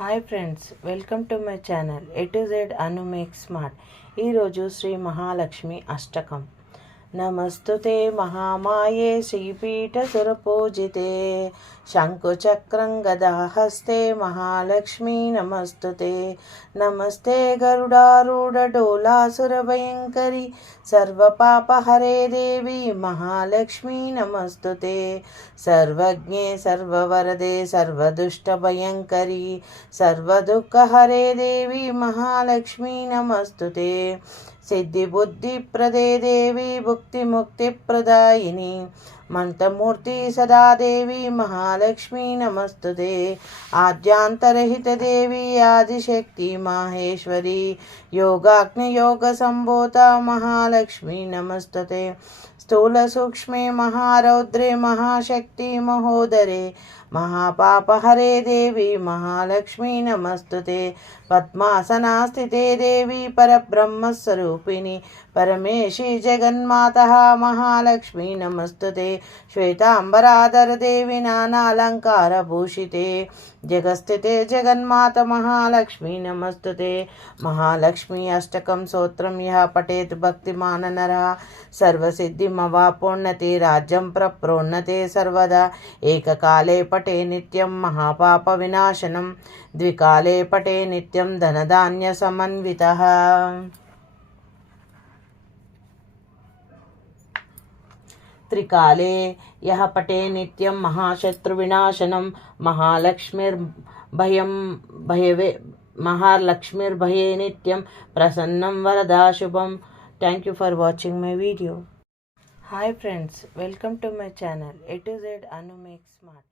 Hi friends, welcome to my channel A to Z Anu make smart. ఈరోజు శ్రీ మహాలక్ష్మి అష్టకం. నమస్తుతే మహామాయే శ్రీపీఠ సురపూజితే శంకుచక్రం గదాహస్తే మహాలక్ష్మి నమస్తుతే. నమస్తే గరుడారూఢ డోలాసురభయంకరి సర్వపాపహరే దేవి మహాలక్ష్మి నమస్తుతే. సర్వజ్ఞే సర్వవరదే సర్వదుష్టభయంకరి సర్వదుఃఖహరే దేవి మహాలక్ష్మి నమస్తుతే. సిద్ధిబుద్ధిప్రదే దేవి భుక్తిముక్తిప్రదాయిని మంత్రమూర్తి సదా దేవి మహాలక్ష్మి నమస్తుతే. ఆద్యాంతరహిత దేవి ఆదిశక్తి మాహేశ్వరి యోగాగ్నియోగ సంభూత మహాలక్ష్మి నమస్తుతే. స్థూల సూక్ష్మే మహారౌద్రే మహాశక్తి మహోదరే మహాపాపహరే దేవి మహాలక్ష్మి నమస్తుతే. పద్మాసనా స్థితే దేవి పరబ్రహ్మస్వరూపిణి పరమేశి జగన్మాత మహాలక్ష్మి నమస్తుతే. శ్వేతాంబరాధర దేవి నానాలంకార భూషితే జగస్థితే జగన్మాత మహాలక్ష్మి నమస్తుతే. మహాలక్ష్మి అష్టకం స్తోత్రం యః పఠేత్ భక్తిమాన్ నరః సర్వసిద్ధిమవాప్నోతి రాజ్యం ప్రప్రోన్నతే సర్వదా. ఏకకాలే పఠే నిత్యం మహాపాప వినాశనం ద్వికాలే పఠే నిత్యం ధనధాన్య సమన్వితః. త్రికాలే యః పఠే నిత్యం మహాశత్రువినాశనం మహాలక్ష్మిర్భయే నిత్యం ప్రసన్నం వరదా శుభం. Thank you for watching my video. Hi friends, welcome to my channel A to Z Anu make smart.